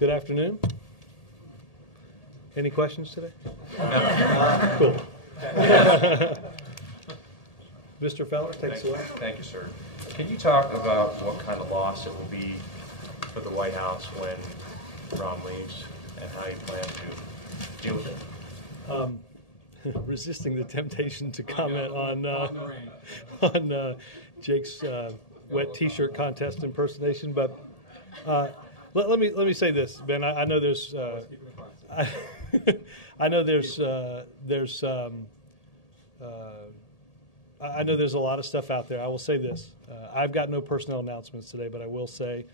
Good afternoon. Any questions today? Cool. Mr. Feller, take us away. Thank you, sir. Can you talk about what kind of loss it will be for the White House when Ron leaves, and how you plan to deal with it? Resisting the temptation to comment on Jake's wet T-shirt contest impersonation, but let me say this, Ben. I know there's I know there's a lot of stuff out there. I will say this: I've got no personnel announcements today, but I will say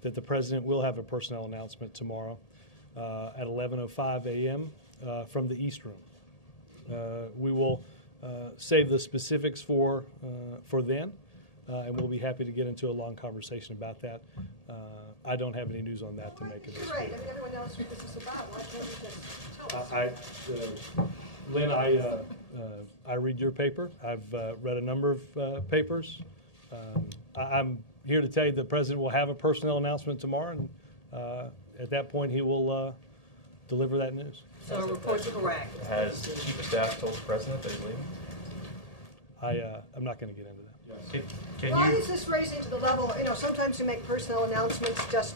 that the president will have a personnel announcement tomorrow at 11:05 a.m. From the East Room. We will save the specifics for then, and we'll be happy to get into a long conversation about that. I don't have any news on that to make. You're right. I mean, everyone knows what this is about. Why can't you just tell us? Lynn, I read your paper. I've read a number of papers. I'm here to tell you the president will have a personnel announcement tomorrow, and at that point he will deliver that news. So reports are correct. Has the chief of staff told the president that he's leaving? I'm not going to get into that. Why is this raising to the level, sometimes you make personnel announcements just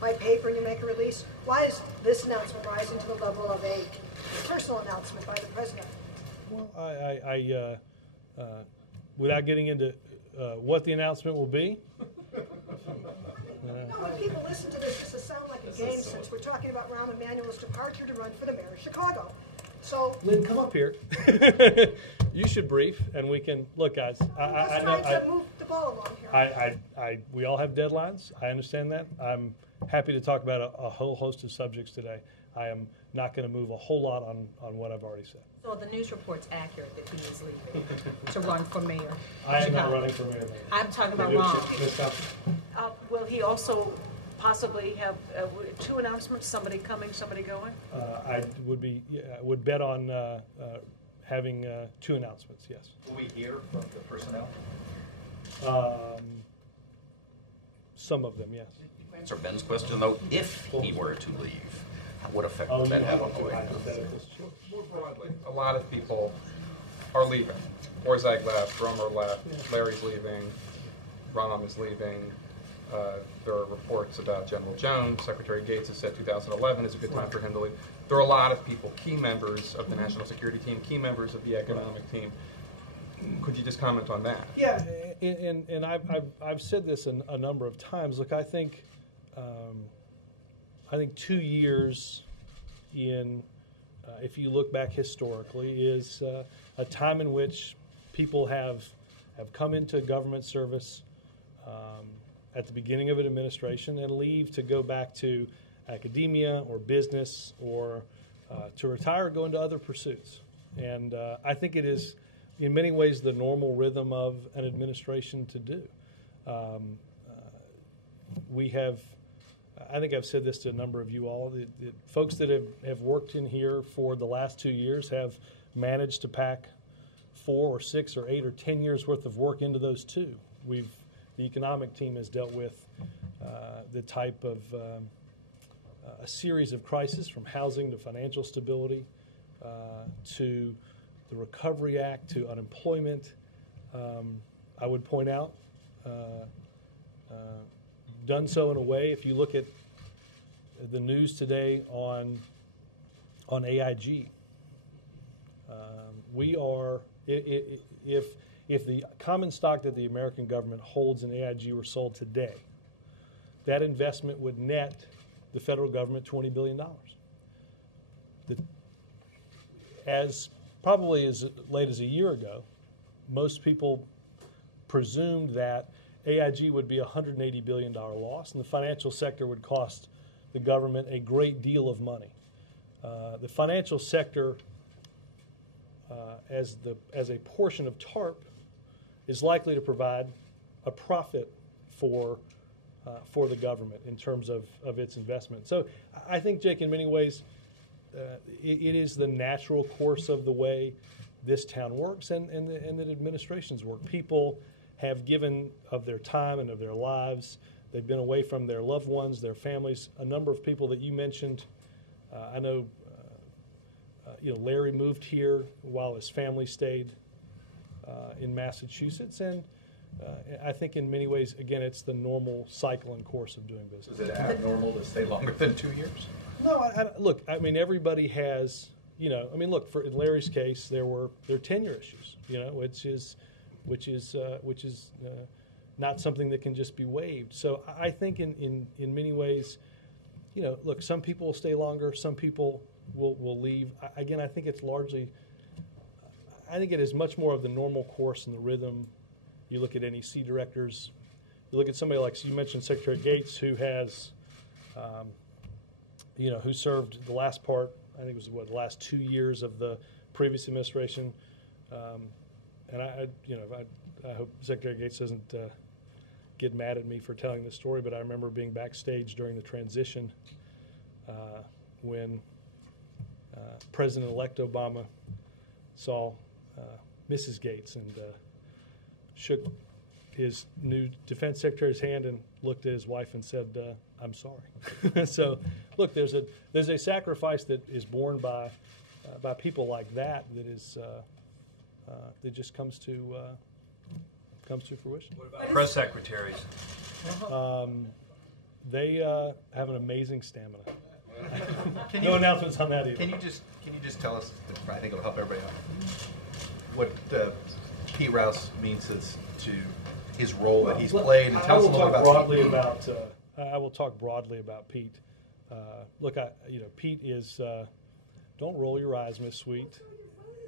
by paper and you make a release. Why is this announcement rising to the level of a personal announcement by the president? Well, without getting into what the announcement will be. When people listen to this will sound like a game since we're talking about Rahm Emanuel's departure to run for the mayor of Chicago. So, Lynn, come up here. You should brief, and we can look, guys. I'm trying to move the ball along here. We all have deadlines. I understand that. I'm happy to talk about a whole host of subjects today. I am not going to move a whole lot on what I've already said. So the news report's accurate that he is leaving to run for mayor. I am not running for mayor. I'm talking about Ron. Will he also possibly have two announcements? Somebody coming, somebody going? I would bet on having two announcements. Yes. Will we hear from the personnel? Some of them, yes. To answer Ben's question, though, if he were to leave, what effect would that have on the White House? More broadly, a lot of people are leaving. Borzag left, Romer left, Larry's leaving, Rahm is leaving. There are reports about General Jones. Secretary Gates has said 2011 is a good time for him to leave. There are a lot of people, key members of the national security team, key members of the economic team. Could you just comment on that? Yeah, and I've said this a number of times. Look, I think 2 years in, if you look back historically, is a time in which people have come into government service at the beginning of an administration and leave to go back to academia or business or to retire or go into other pursuits. And I think it is, in many ways, the normal rhythm of an administration to do. We have, I think I've said this to a number of you all, the folks that have worked in here for the last 2 years have managed to pack 4 or 6 or 8 or 10 years worth of work into those two. The economic team has dealt with the type of a series of crises, from housing to financial stability to the Recovery Act to unemployment. I would point out, done so in a way, if you look at the news today on AIG, we are, if the common stock that the American government holds in AIG were sold today, that investment would net the federal government $20 billion. As probably as late as a year ago, most people presumed that AIG would be a $180 billion loss, and the financial sector would cost the government a great deal of money. The financial sector, as a portion of TARP, is likely to provide a profit for the government in terms of its investment. So I think, Jake, in many ways, it is the natural course of the way this town works and that administrations work. People have given of their time and of their lives. They've been away from their loved ones, their families. A number of people that you mentioned, I know, Larry moved here while his family stayed in Massachusetts, and I think in many ways, again, it's the normal cycle and course of doing business. Is it abnormal to stay longer than 2 years? No, look, I mean, everybody has, look, in Larry's case, there are tenure issues, which is not something that can just be waived. So I think in many ways, look, some people will stay longer, some people will leave. Again, I think it's largely, I think it is much more of the normal course and the rhythm. You look at NEC directors, you look at somebody like, you mentioned Secretary Gates, who has, who served the last part, I think it was the last 2 years of the previous administration. And I hope Secretary Gates doesn't get mad at me for telling this story, but I remember being backstage during the transition when President-elect Obama saw Mrs. Gates and shook his new defense secretary's hand and looked at his wife and said, "I'm sorry." So, look, there's a sacrifice that is borne by people like that is that just comes to fruition. What about press secretaries? They have an amazing stamina. No announcements on that either. Can you just tell us? I think it'll help everybody out. What Pete Rouse means to his role that he's played, and tell us a little about Pete. I will talk broadly about Pete. Look, Pete is. Don't roll your eyes, Miss Sweet.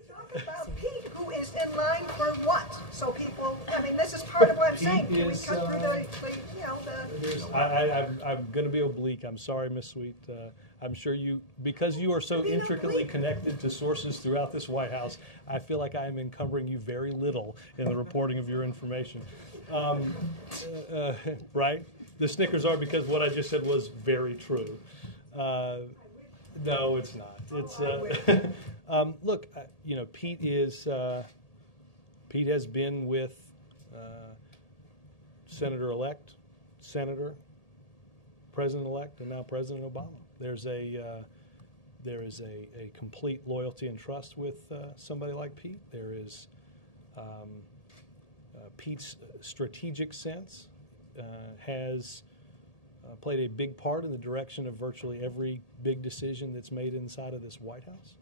Talk about Pete, who is in line for what? So people, this is part of what I'm saying. Can we cut through I'm going to be oblique. I'm sorry, Miss Sweet. I'm sure because you are so intricately connected to sources throughout this White House, I feel like I am encumbering you very little in the reporting of your information. Right? The Snickers are because what I just said was very true. No, it's not. It's look, Pete has been with Senator-elect, Senator, President-elect, and now President Obama. There is a complete loyalty and trust with somebody like Pete. There is Pete's strategic sense has played a big part in the direction of virtually every big decision that's made inside of this White House.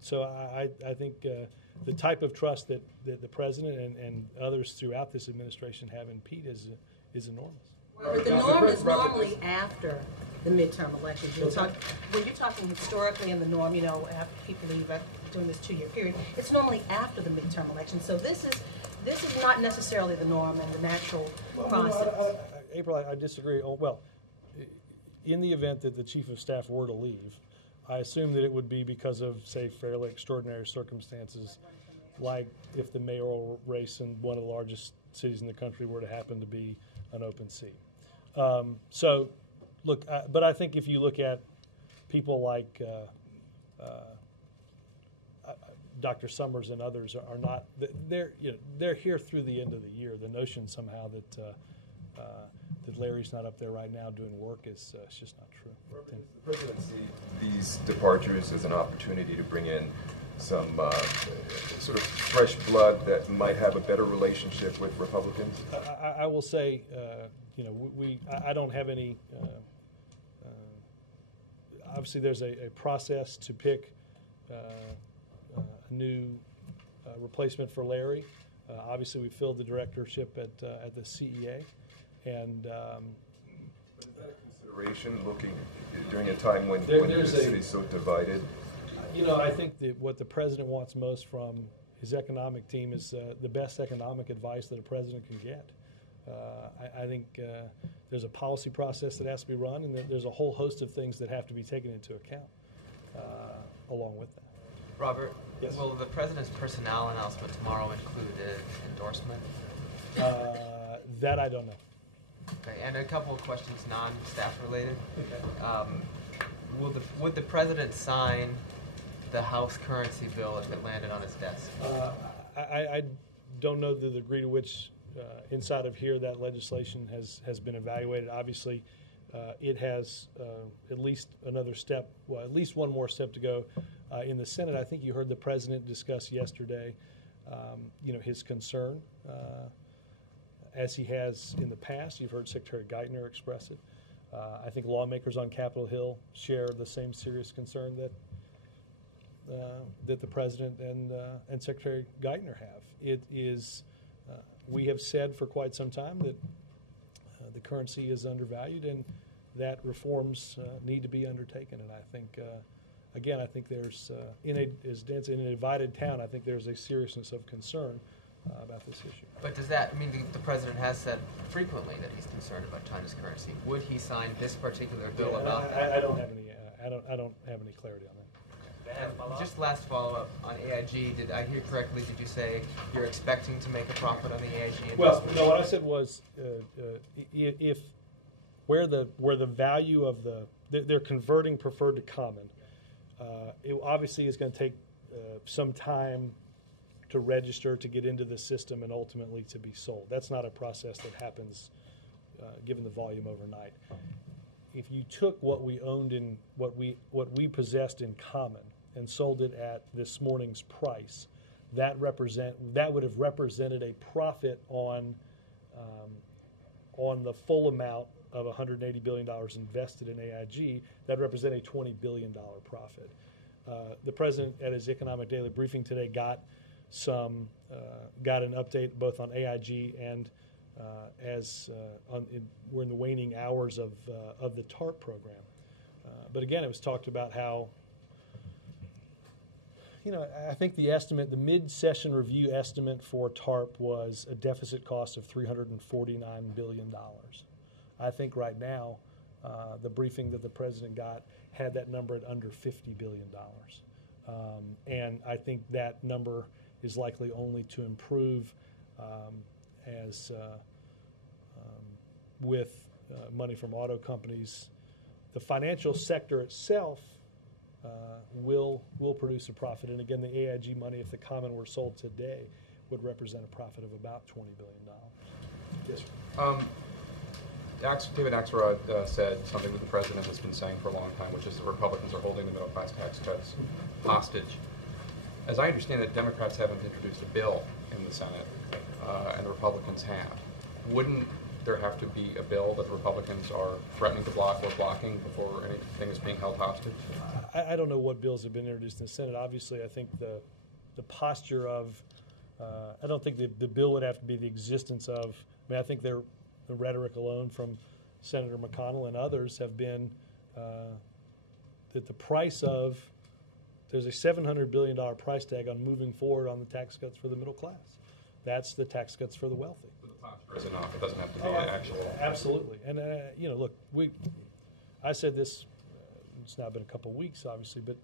So I think the type of trust that the President and others throughout this administration have in Pete is enormous. Well, the norm is normally after the midterm elections. When you're talking historically in the norm, after people leave during this 2-year period, it's normally after the midterm election. So this is not necessarily the norm and the natural process. April, I disagree. Well, in the event that the Chief of Staff were to leave, I assume that it would be because of, say, fairly extraordinary circumstances, like if the mayoral race in one of the largest cities in the country were to happen to be an open seat. So, look, but I think if you look at people like Dr. Summers and others are not, they're here through the end of the year. The notion somehow that Larry's not up there right now doing work is it's just not true. Does the President see these departures as an opportunity to bring in some sort of fresh blood that might have a better relationship with Republicans? I will say, I don't have any. Obviously, there's a process to pick a new replacement for Larry. Obviously, we filled the directorship at the CEA, and. But is that a consideration looking during a time when the city is so divided? I think that what the president wants most from his economic team is the best economic advice that a president can get. I think there's a policy process that has to be run, and there's a whole host of things that have to be taken into account along with that. Robert, yes? Will the president's personnel announcement tomorrow include an endorsement? That I don't know. Okay, and a couple of questions non-staff related. Okay. Would the president sign the House currency bill if it landed on his desk? I don't know the degree to which inside of here, that legislation has been evaluated. Obviously, it has at least another step, well, at least one more step to go in the Senate. I think you heard the president discuss yesterday, his concern, as he has in the past. You've heard Secretary Geithner express it. I think lawmakers on Capitol Hill share the same serious concern that the president and Secretary Geithner have. It is, we have said for quite some time that the currency is undervalued and that reforms need to be undertaken. And I think, again, I think there's, as Dan said, in a divided town, I think there's a seriousness of concern about this issue. But does that mean the president has said frequently that he's concerned about China's currency? Would he sign this particular bill about that? I don't have any. I don't have any clarity on that. Just last follow-up on AIG. Did I hear correctly? Did you say you're expecting to make a profit on the AIG investment? Well, no. What I said was, if where the value of they're converting preferred to common, it obviously is going to take some time to register, to get into the system, and ultimately to be sold. That's not a process that happens given the volume overnight. If you took what we owned in what we possessed in common and sold it at this morning's price, that would have represented a profit on the full amount of $180 billion invested in AIG. That represented a $20 billion profit. The president at his economic daily briefing today got an update both on AIG and we're in the waning hours of the TARP program. But again, it was talked about how, I think the mid-session review estimate for TARP was a deficit cost of $349 billion. I think right now, the briefing that the president got had that number at under $50 billion. And I think that number is likely only to improve as with money from auto companies. The financial sector itself will produce a profit. And again, the AIG money, if the common were sold today, would represent a profit of about $20 billion. Yes, sir. David Axelrod said something that the president has been saying for a long time, which is the Republicans are holding the middle class tax cuts hostage. As I understand it, Democrats haven't introduced a bill in the Senate, and the Republicans have. Wouldn't there have to be a bill that the Republicans are threatening to block or blocking before anything is being held hostage? I don't know what bills have been introduced in the Senate. Obviously, I think the posture of, I don't think the bill would have to be the existence of, I think the rhetoric alone from Senator McConnell and others have been that the price of, there's a $700 billion price tag on moving forward on the tax cuts for the middle class. That's the tax cuts for the wealthy. So the posture is enough. It doesn't have to be an actual. Absolutely. And, look, I said this, it's now been a couple of weeks, obviously, but,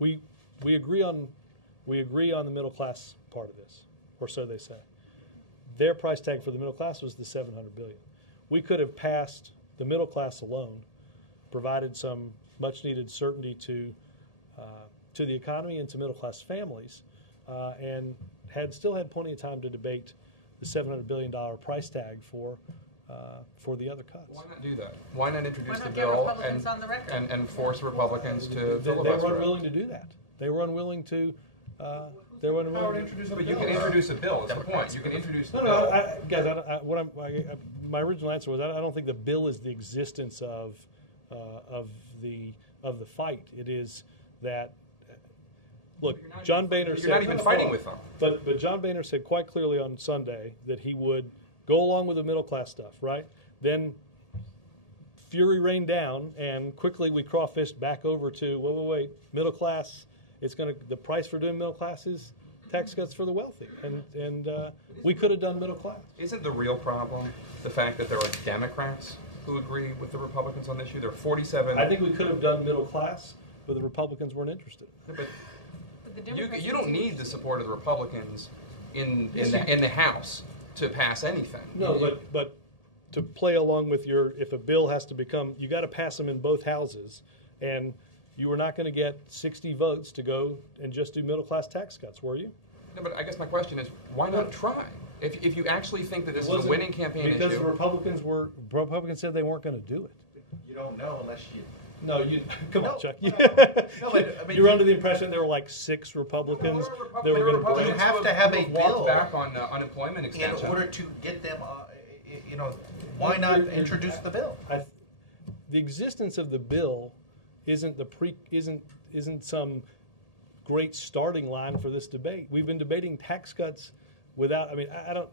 we agree on the middle class part of this, or so they say. Their price tag for the middle class was the $700 billion. We could have passed the middle class alone, provided some much-needed certainty to the economy and to middle-class families, and still had plenty of time to debate the $700 billion price tag for the other cuts. Why not do that? Why not introduce the get bill Republicans on the record? and force Republicans to They filibuster? were unwilling to do that. They were unwilling to. They were unwilling to introduce a bill. But you can introduce a bill. That's the point. You can introduce the bill. No, guys. My original answer was I don't think the bill is the existence of the fight. It is that. Look, John Boehner said... You're not even fighting with them. But John Boehner said quite clearly on Sunday that he would go along with the middle-class stuff, right? Then fury rained down, and quickly we crawfished back over to, wait, middle class, the price for doing middle class is tax cuts for the wealthy. And we could have done middle class. Isn't the real problem the fact that there are Democrats who agree with the Republicans on this issue? There are 47... I think we could have done middle class, but the Republicans weren't interested. But you don't need the support of the Republicans in the House to pass anything. No, but to play along with if a bill has to become, you got to pass them in both houses, and you were not going to get 60 votes to go and just do middle class tax cuts, were you? No, but I guess my question is, why not try? If you actually think that this is a wasn't winning campaign because issue. the Republicans said they weren't going to do it. You don't know unless you. No, you come on, Chuck. No, but, I mean, You're under the impression there were like 6 Republicans that were going to. You have to have a bill back on unemployment in extension order to get them. Why not introduce the bill? The existence of the bill isn't some great starting line for this debate. We've been debating tax cuts without. I mean, I don't.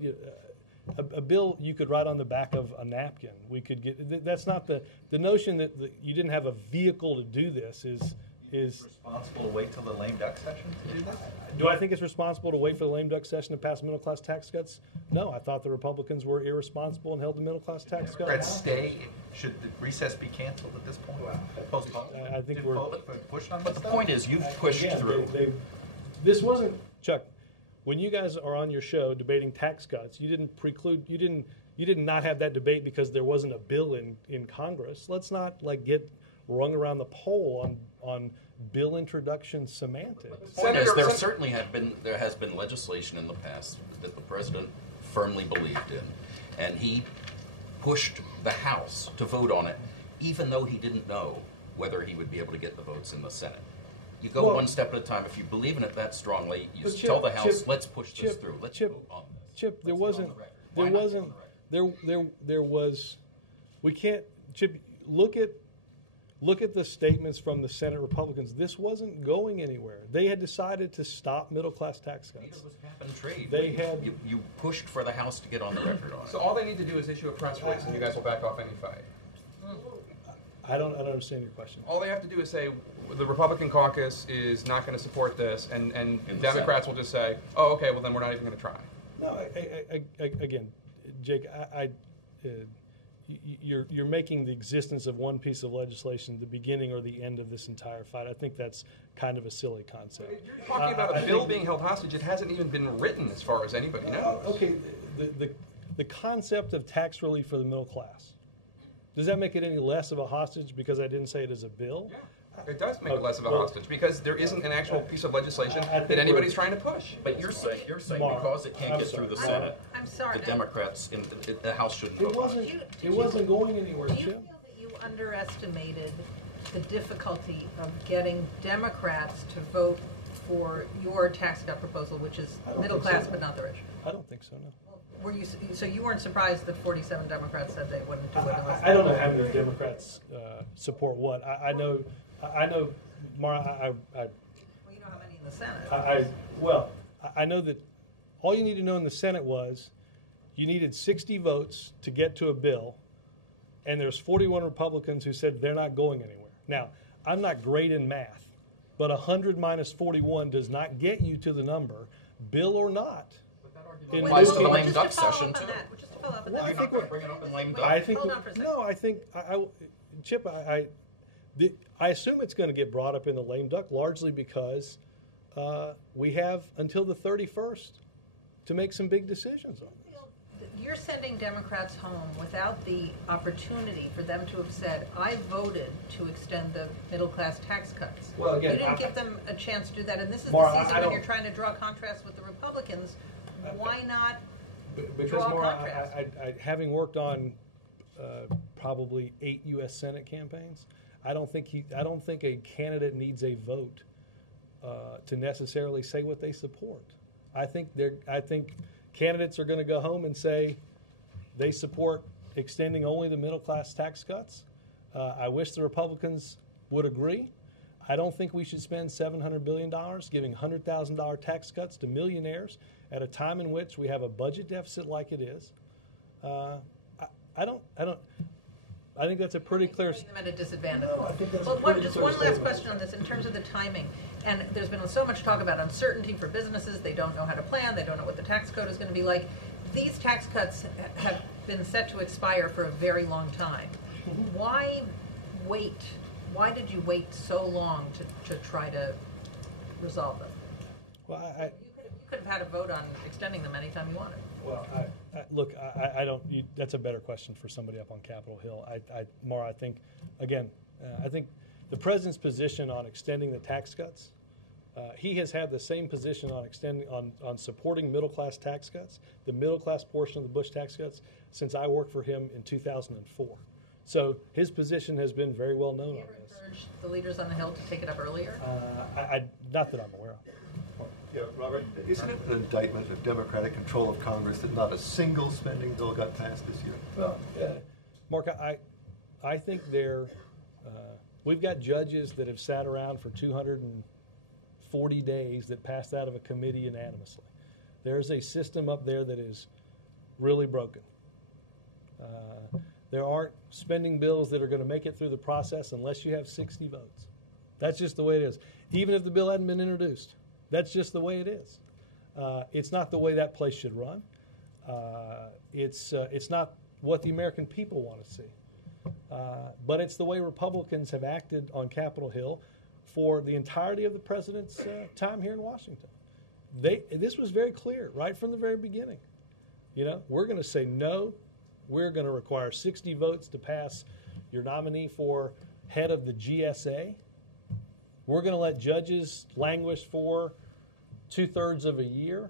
A bill you could write on the back of a napkin. We could get. That's not the notion that you didn't have a vehicle to do this is Responsible to wait till the lame duck session to do that? Do I think it's responsible to wait for the lame duck session to pass middle class tax cuts? No, I thought the Republicans were irresponsible and held the middle class tax cuts. Democrats stay. Should the recess be canceled at this point? Postponed? I think we're. Pushed on But the point is, you've pushed through. This wasn't, Chuck. When you guys are on your show debating tax cuts, you didn't preclude. You did not have that debate because there wasn't a bill in Congress. Let's not get rung around the pole on bill introduction semantics. The point is, there has been legislation in the past that the president firmly believed in, and he pushed the House to vote on it, even though he didn't know whether he would be able to get the votes in the Senate. You go one step at a time. If you believe in it that strongly, you tell the House, let's push this through. Let's vote on this. Chip, there was. We can't. Chip, look at the statements from the Senate Republicans. This wasn't going anywhere. They had decided to stop middle class tax cuts. Neither was cap and trade. They had. You pushed for the House to get on the record on it. So all they need to do is issue a press release, and you guys will back off any fight. I don't understand your question. All they have to do is say the Republican caucus is not going to support this, and Democrats will just say, "Oh, okay, well then we're not even going to try." No, again, Jake, you're making the existence of one piece of legislation the beginning or the end of this entire fight. I think that's kind of a silly concept. You're talking about a bill being held hostage. It hasn't even been written, as far as anybody knows. Okay, the concept of tax relief for the middle class. Does that make it any less of a hostage because I didn't say it as a bill? Yeah, it does make it less of a hostage because there isn't an actual piece of legislation that anybody's trying to push. But you're saying because it can't get through the Senate, I'm sorry. the Democrats in the House should vote on it. It wasn't going anywhere, Do you feel Chip. that you underestimated the difficulty of getting Democrats to vote for your tax cut proposal, which is middle class but not the rich? I don't think so, no. Were you, so you weren't surprised that 47 Democrats said they wouldn't do it? I don't know how many Democrats support what. I know, Mara. Well, you know how many in the Senate. I know that all you need to know in the Senate was you needed 60 votes to get to a bill, and there's 41 Republicans who said they're not going anywhere. Now, I'm not great in math, but 100 minus 41 does not get you to the number, bill or not. Applies to the lame duck session too. Just to follow up on Well, that. You're not going to bring it up in lame duck. I think Hold on for a second. no. I think Chip. I assume it's going to get brought up in the lame duck largely because we have until the 31st to make some big decisions on this. You're sending Democrats home without the opportunity for them to have said, I voted to extend the middle class tax cuts. Well, again, you didn't give them a chance to do that, and this is Maura, the I season when don't- you're trying to draw contrasts with the Republicans. Why not Because draw Maura, contrast? having worked on probably 8 U.S. Senate campaigns, I don't think a candidate needs a vote to necessarily say what they support. I think candidates are going to go home and say they support extending only the middle class tax cuts. I wish the Republicans would agree. I don't think we should spend $700 billion giving $100,000 tax cuts to millionaires at a time in which we have a budget deficit like it is. I think that's a pretty clear. Putting them at a disadvantage. I think that's Well, a pretty just clear one last statement. question on this in terms of the timing. And there's been so much talk about uncertainty for businesses. They don't know how to plan. They don't know what the tax code is going to be like. These tax cuts have been set to expire for a very long time. Why wait? Why did you wait so long to try to resolve them? Well, You could have had a vote on extending them anytime you wanted. Well, I don't. That's a better question for somebody up on Capitol Hill. Maura, I think, again, I think the president's position on extending the tax cuts He has had the same position on on supporting middle class tax cuts, the middle class portion of the Bush tax cuts, since I worked for him in 2004. So his position has been very well known on this. Did you ever encourage the leaders on the Hill to take it up earlier? Not that I'm aware of. Yeah, Robert, isn't it an indictment of Democratic control of Congress that not a single spending bill got passed this year? Well, Mark, I think we've got judges that have sat around for 240 days that passed out of a committee unanimously. There's a system up there that is really broken. There aren't spending bills that are going to make it through the process unless you have 60 votes. That's just the way it is. Even if the bill hadn't been introduced, that's just the way it is. It's not the way that place should run. It's not what the American people want to see. But it's the way Republicans have acted on Capitol Hill for the entirety of the president's time here in Washington. This was very clear right from the very beginning. We're going to say no. We're going to require 60 votes to pass your nominee for head of the GSA. We're going to let judges languish for 2/3 of a year,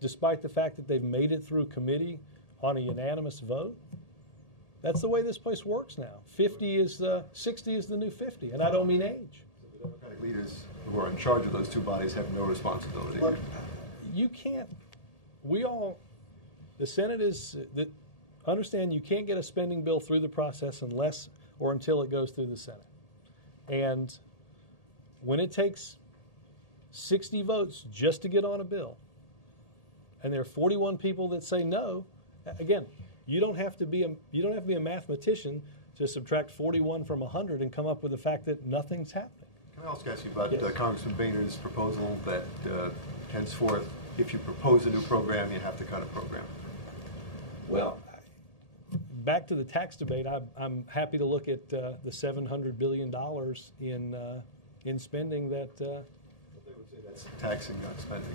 despite the fact that they've made it through committee on a unanimous vote. That's the way this place works now. 60 is the new 50, and I don't mean age. So the Democratic leaders who are in charge of those two bodies have no responsibility. Look, you can't. The Senate is. Understand you can't get a spending bill through the process unless or until it goes through the Senate. And when it takes 60 votes just to get on a bill, and there are 41 people that say no, again, you don't have to be a mathematician to subtract 41 from 100 and come up with the fact that nothing's happening. Can I also ask you about Yes. Congressman Boehner's proposal that henceforth, if you propose a new program, you have to cut a program? Well, back to the tax debate, I'm happy to look at the $700 billion in spending that. They would say that's taxing, not spending.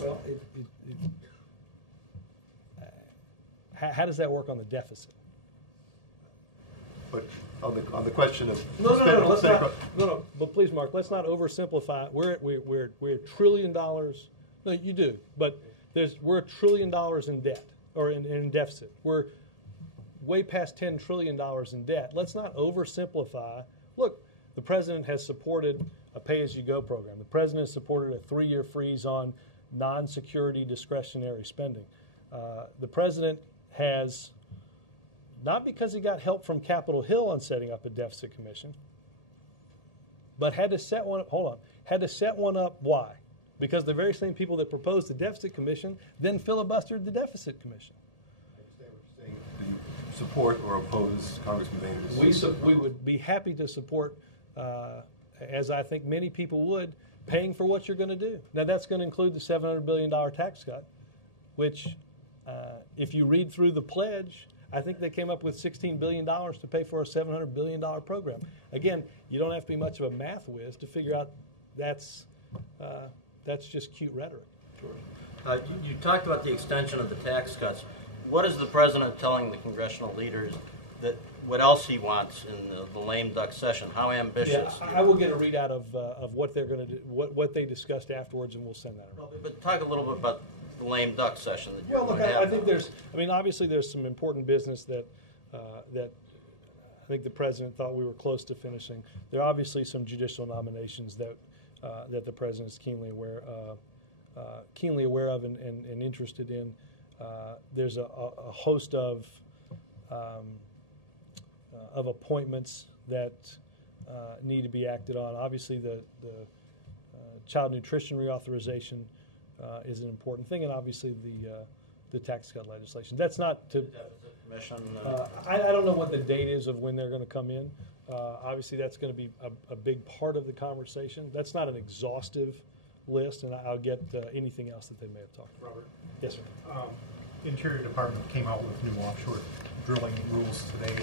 Well, how does that work on the deficit? But on the question of No. But please, Mark, let's not oversimplify it. We're $1 trillion. No, you do, but we're $1 trillion in debt or in deficit. We're way past $10 trillion in debt. Let's not oversimplify. Look, the president has supported a pay-as-you-go program. The president has supported a 3-year freeze on non-security discretionary spending. The president has, not because he got help from Capitol Hill on setting up a deficit commission, but had to set one up. Had to set one up. Why? Because the very same people that proposed the deficit commission then filibustered the deficit commission. I understand what you're saying. Do you support or oppose Congressman Boehner's? We would be happy to support, as I think many people would, paying for what you're going to do. Now, that's going to include the $700 billion tax cut, which, if you read through the pledge, I think they came up with $16 billion to pay for a $700 billion program. Again, you don't have to be much of a math whiz to figure out that's just cute rhetoric. You talked about the extension of the tax cuts. What is the president telling the congressional leaders that what else he wants in the lame duck session? How ambitious? Yeah, I will get a readout of what they're going to do, what they discussed afterwards, and we'll send that around. But talk a little bit about the lame duck session that you're Well, look, going to have. I think obviously there's some important business that I think the president thought we were close to finishing. There are obviously some judicial nominations that the president is keenly aware of and interested in. There's a host of appointments that need to be acted on. Obviously, the child nutrition reauthorization is an important thing, and obviously the tax cut legislation. That's not to. I don't know what the date is of when they're going to come in. Obviously, that's going to be a big part of the conversation. That's not an exhaustive list, and I'll get anything else that they may have talked about. Robert? Yes, sir. Interior Department came out with new offshore drilling rules today.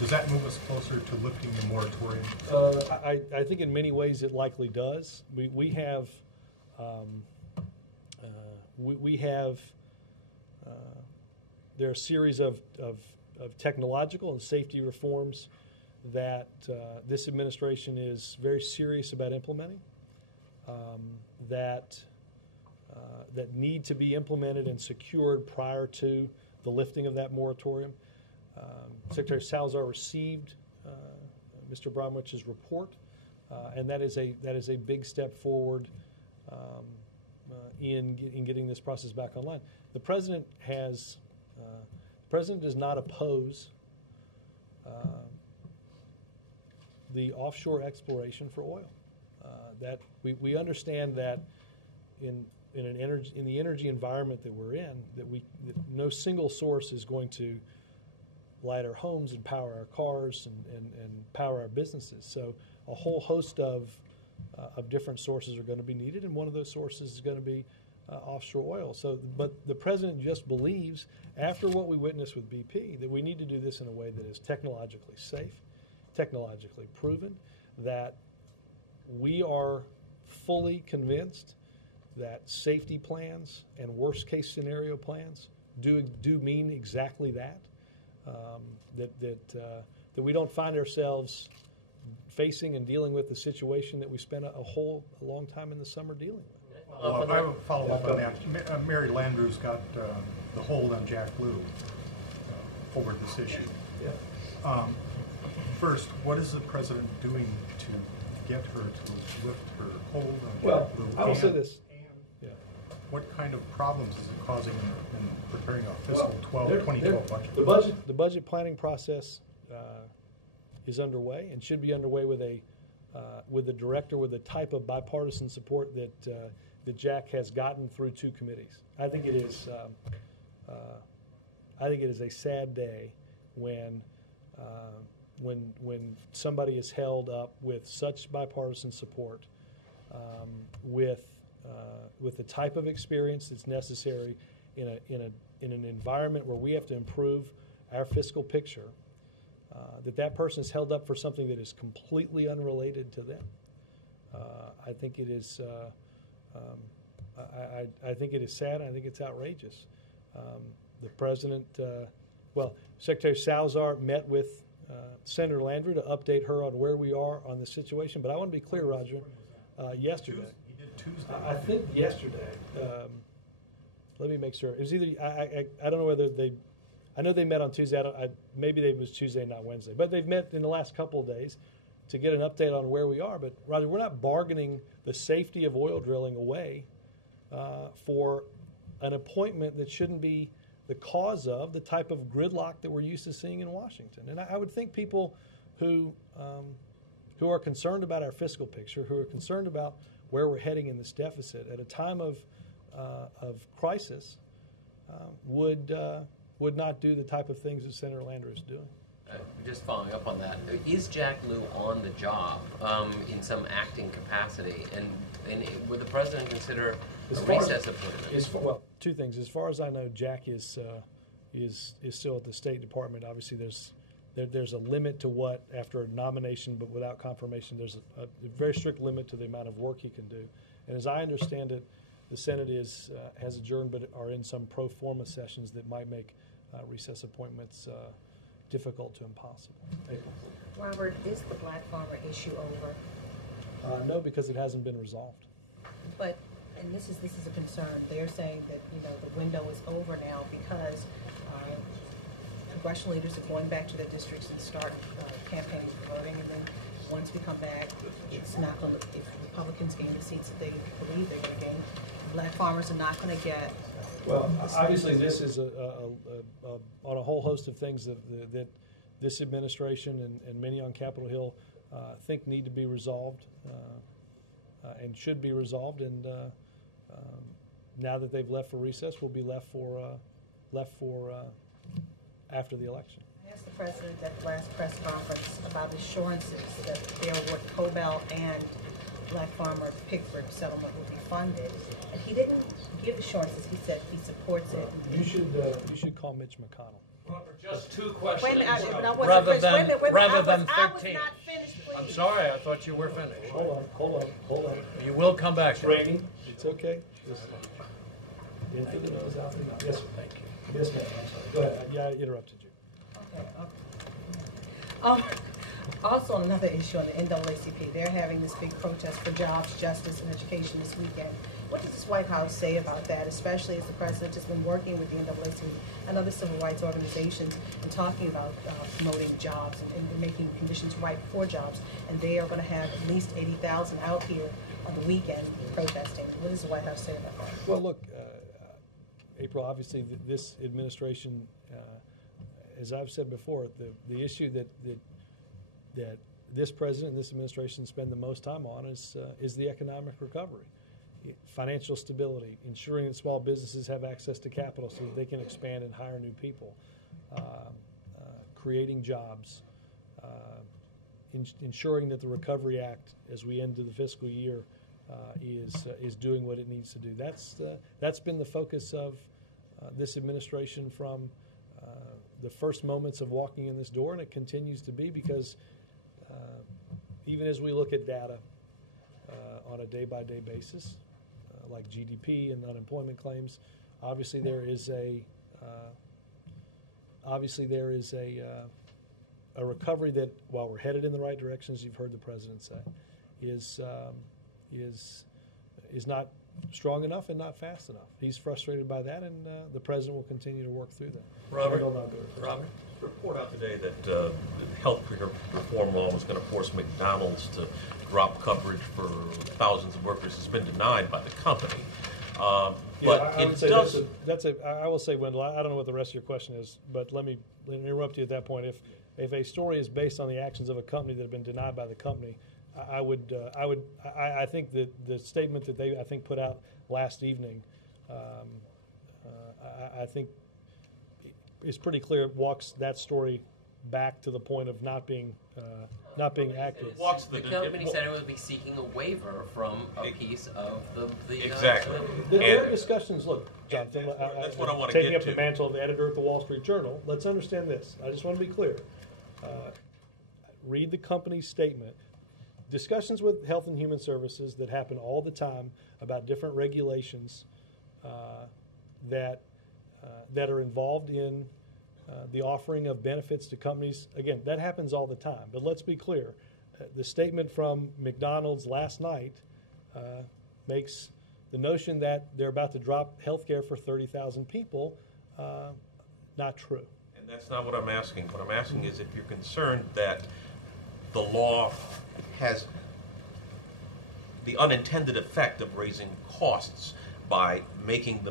Does that move us closer to lifting the moratorium? I think in many ways it likely does. We have there are a series of technological and safety reforms that this administration is very serious about implementing. that need to be implemented and secured prior to the lifting of that moratorium. Secretary Salazar received Mr. Bromwich's report, and that is a big step forward in getting this process back online. The president does not oppose the offshore exploration for oil. That we understand that in the energy environment that we're in, that no single source is going to light our homes and power our cars and power our businesses. So a whole host of different sources are going to be needed, and one of those sources is going to be offshore oil. So, but the president just believes, after what we witnessed with BP, that we need to do this in a way that is technologically safe, technologically proven, that we are fully convinced that safety plans and worst case scenario plans do mean exactly that. That we don't find ourselves facing and dealing with the situation that we spent a long time in the summer dealing with. Well, I have a follow-up on that. Mary Landrieu's got the hold on Jack Lew over this issue. Yeah. First, what is the president doing to get her to lift her hold on Jack Lew? I will say this. What kind of problems is it causing in preparing a fiscal 2012 budget? The budget planning process is underway and should be underway with the director, with the type of bipartisan support that Jack has gotten through 2 committees. I think it is a sad day when somebody is held up with such bipartisan support, with the type of experience that's necessary in an environment where we have to improve our fiscal picture, that person is held up for something that is completely unrelated to them. I think it is. I think it is sad. I think it's outrageous. The president, Secretary Salazar met with Senator Landrieu to update her on where we are on the situation. But I want to be clear, Roger. Yesterday. Tuesday. I think yesterday. Let me make sure. It was either I don't know whether they. I know they met on Tuesday. Maybe it was Tuesday, not Wednesday. But they've met in the last couple of days to get an update on where we are. But Roger, we're not bargaining the safety of oil drilling away for an appointment that shouldn't be the cause of the type of gridlock that we're used to seeing in Washington. And I would think people who are concerned about our fiscal picture, who are concerned about where we're heading in this deficit at a time of crisis, would not do the type of things that Senator Landrieu is doing. Just following up on that, is Jack Lew on the job in some acting capacity, and would the president consider a recess appointment? Well, 2 things. As far as I know, Jack is still at the State Department. Obviously, there's a limit to what, after a nomination but without confirmation, there's a very strict limit to the amount of work he can do. And as I understand it, the Senate has adjourned but are in some pro forma sessions that might make recess appointments difficult to impossible. Robert, is the black farmer issue over? No, because it hasn't been resolved. But, and this is a concern, they're saying that the window is over now because congressional leaders are going back to their districts and start campaigning for voting, and then once we come back, it's not going to, if Republicans gain the seats that they believe they're going to gain, black farmers are not going to get. Well, obviously this is on a whole host of things that this administration and many on Capitol Hill think need to be resolved and should be resolved. And now that they've left for recess, we'll be left for after the election. I asked the president at the last press conference about assurances that there were Cobell and black farmer Pickford settlement will be funded. And he didn't give assurances. He said he supports it. You should call Mitch McConnell. Robert, just 2 questions. Wait a minute, rather than 13. I was not finished, please. I'm sorry, I thought you were finished. Hold on. You will come back, sir. Brady, it's okay. Just in through the nose, out the mouth. Yes, sir. Thank you. Yes, ma'am. I'm sorry. Go ahead. Yeah, I interrupted you. Okay. Also, on another issue on the NAACP, they're having this big protest for jobs, justice, and education this weekend. What does this White House say about that, especially as the president has been working with the NAACP and other civil rights organizations and talking about promoting jobs and making conditions right for jobs, and they are going to have at least 80,000 out here on the weekend protesting. What does the White House say about that? Well, look, April, obviously this administration, as I've said before, the issue that this president and this administration spend the most time on is the economic recovery, financial stability, ensuring that small businesses have access to capital so that they can expand and hire new people, creating jobs, ensuring that the Recovery Act, as we end the fiscal year, is doing what it needs to do. That's been the focus of this administration from the first moments of walking in this door, and it continues to be, because even as we look at data on a day-by-day basis, like GDP and unemployment claims, obviously there is a recovery that, while we're headed in the right direction, as you've heard the president say, is not strong enough and not fast enough. He's frustrated by that, and the president will continue to work through that. Robert, report out today that the health care reform law was going to force McDonald's to drop coverage for thousands of workers. Has been denied by the company. I will say, Wendell, I don't know what the rest of your question is, but let me interrupt you at that point. If a story is based on the actions of a company that have been denied by the company, I think that the statement that they put out last evening, I think is pretty clear. It walks that story back to the point of not being accurate. The company said it would be seeking a waiver from a piece of the exactly. There are discussions. Look, Jonathan, that's what I want to taking get up to. the mantle of the editor at the Wall Street Journal. Let's understand this. I just want to be clear. Read the company's statement. Discussions with Health and Human Services that happen all the time about different regulations that are involved in the offering of benefits to companies. Again, that happens all the time. But let's be clear. The statement from McDonald's last night makes the notion that they're about to drop health care for 30,000 people not true. And that's not what I'm asking. What I'm asking is if you're concerned that the law has the unintended effect of raising costs by making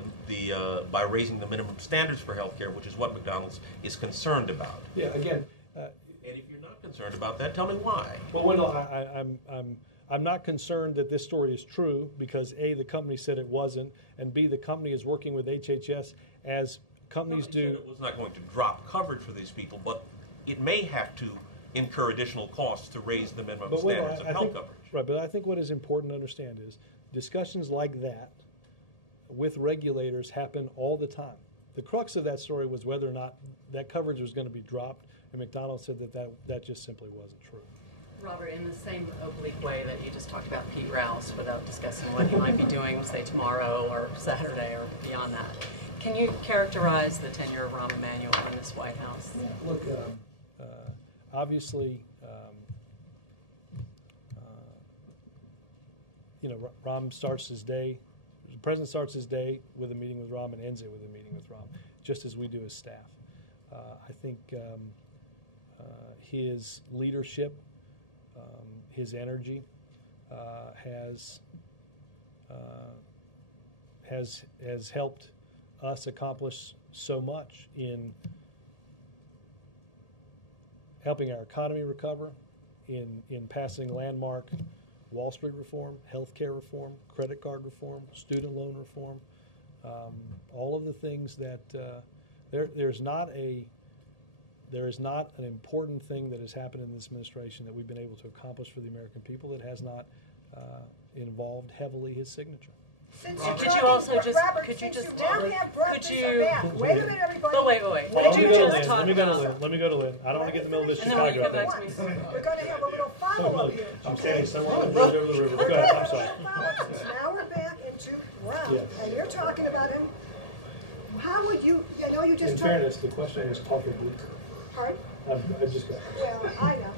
by raising the minimum standards for healthcare, which is what McDonald's is concerned about. Yeah. Again, and if you're not concerned about that, tell me why. Well, Wendell, I'm not concerned that this story is true because A, the company said it wasn't, and B, the company is working with HHS as companies do. It was not going to drop coverage for these people, but it may have to incur additional costs to raise the minimum standards of health coverage. Right, but I think what is important to understand is discussions like that with regulators happen all the time. The crux of that story was whether or not that coverage was going to be dropped, and McDonald's said that just simply wasn't true. Robert, in the same oblique way that you just talked about Pete Rouse without discussing what he might be doing, say, tomorrow or Saturday or beyond that, can you characterize the tenure of Rahm Emanuel in this White House? Yeah, look, obviously, Rahm starts his day, the president starts his day with a meeting with Rahm and ends it with a meeting with Rahm, just as we do as staff. I think his leadership, his energy has helped us accomplish so much in helping our economy recover, in passing landmark Wall Street reform, healthcare reform, credit card reform, student loan reform, all of the things that there is not an important thing that has happened in this administration that we've been able to accomplish for the American people that has not involved heavily his signature. Could you also just, Robert, could you just, wait a minute, everybody. But wait. Let me go to Lynn. I don't want to get in the middle of this Chicago thing. We're going to have a little follow-up here. I'm standing somewhere on the bridge over the river. Go ahead, I'm sorry. Now we're back into Rahm, and you're talking about him. How would you know, you just In fairness, the question was talking. Pardon? I just got. Well, I know.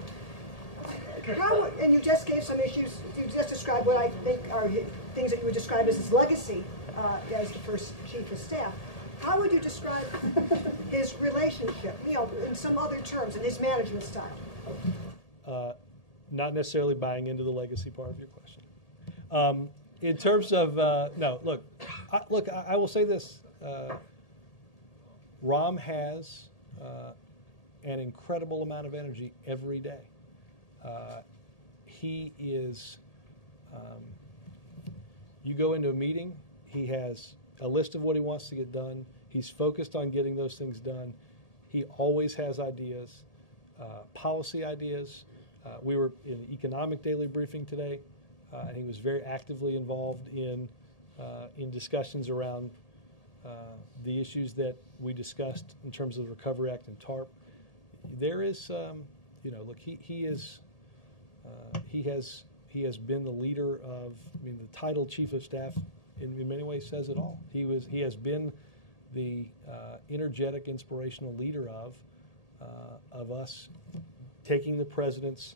And you just gave some issues, you just described what I think are things that you would describe as his legacy as the first chief of staff. How would you describe his relationship, in some other terms, and his management style? Not necessarily buying into the legacy part of your question. In terms of, no, look, I will say this. Ram has an incredible amount of energy every day. He is, you go into a meeting, he has a list of what he wants to get done. He's focused on getting those things done. He always has ideas, policy ideas. We were in an economic daily briefing today, and he was very actively involved in discussions around the issues that we discussed in terms of the Recovery Act and TARP. There is, look, he has been the leader of, the title chief of staff in many ways says it all. He has been the energetic, inspirational leader of us taking the president's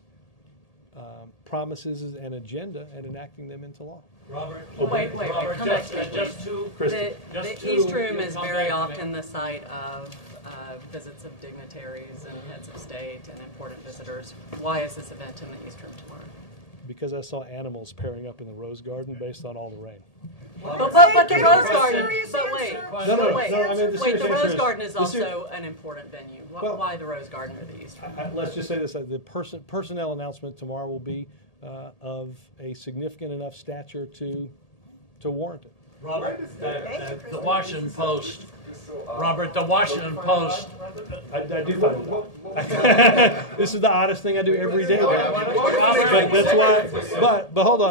promises and agenda and enacting them into law. Robert, wait, come back to just two. Christy, The East Room is very often the site of visits of dignitaries and heads of state and important visitors. Why is this event in the East Room tomorrow? Because I saw animals pairing up in the Rose Garden based on all the rain. But the Rose Garden. Wait, the Rose Garden is also an important venue. Why the Rose Garden or the East Room? Let's just say this: the personnel announcement tomorrow will be of a significant enough stature to warrant it. Robert, the Washington Post. Robert, the Washington Post. I do find it. This is the oddest thing I do every day. But that's why. But hold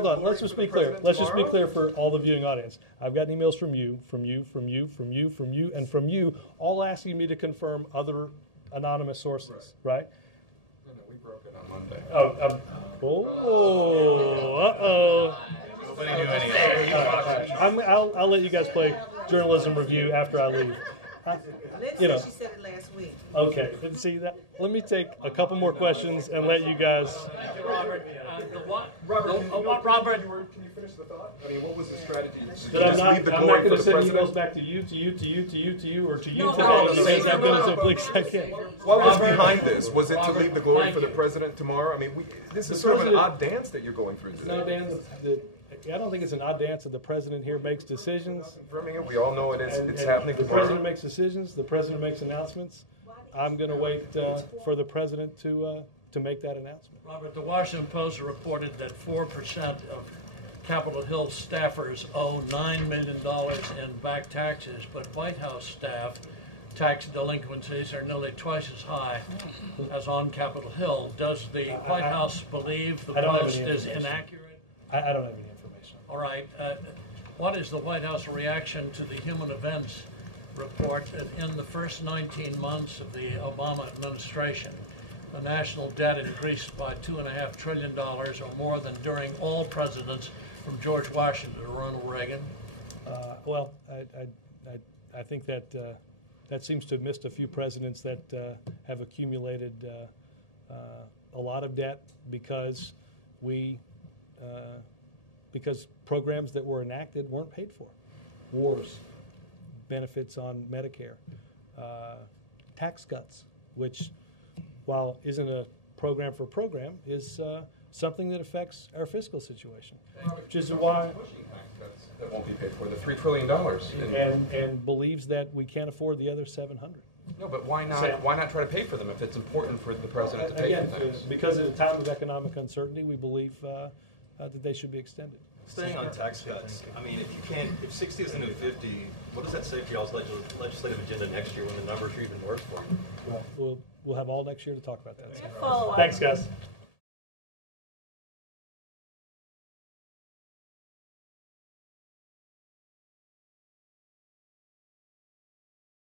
on. Let's just be clear. Let's just be clear for all the viewing audience. I've gotten emails from you, and from you, all asking me to confirm other anonymous sources, right? No, we broke it on Monday. Nobody knew anything. I'll let you guys play journalism review after I leave. She said it last week. Okay, see that. Let me take a couple more questions and let you guys. Robert, can you finish the thought? I mean, what was the strategy? I'm not going to send emails back to you, or to you today. I'm going to simply second. What was behind this? Was it to leave the glory for the president tomorrow? I mean, this is sort of an odd dance that you're going through today. I don't think it's an odd dance that the president here makes decisions. We all know it is. It's happening tomorrow. The president makes decisions. The president makes announcements. I'm going to wait for the president to make that announcement. Robert, the Washington Post reported that 4% of Capitol Hill staffers owe $9 million in back taxes, but White House staff tax delinquencies are nearly twice as high as on Capitol Hill. Does the White House believe the Post is inaccurate? I don't have any information. All right. What is the White House reaction to the Human Events report that in the first 19 months of the Obama administration, the national debt increased by $2.5 trillion, or more than during all presidents from George Washington to Ronald Reagan? Well, I think that that seems to have missed a few presidents that have accumulated a lot of debt because because programs that were enacted weren't paid for. Wars, benefits on Medicare, tax cuts, which, while isn't a program for program, is something that affects our fiscal situation. Which is why that won't be paid for, the $3 trillion. And believes that we can't afford the other 700. No, but why not? Why not try to pay for them if it's important for the president to pay for things? Because at a time of economic uncertainty, we believe that they should be extended. Staying on tax cuts, I mean, if 60 is the new 50, what does that say for y'all's legislative agenda next year when the numbers are even worse for you? Well, we'll have all next year to talk about that. Follow up. Thanks, guys.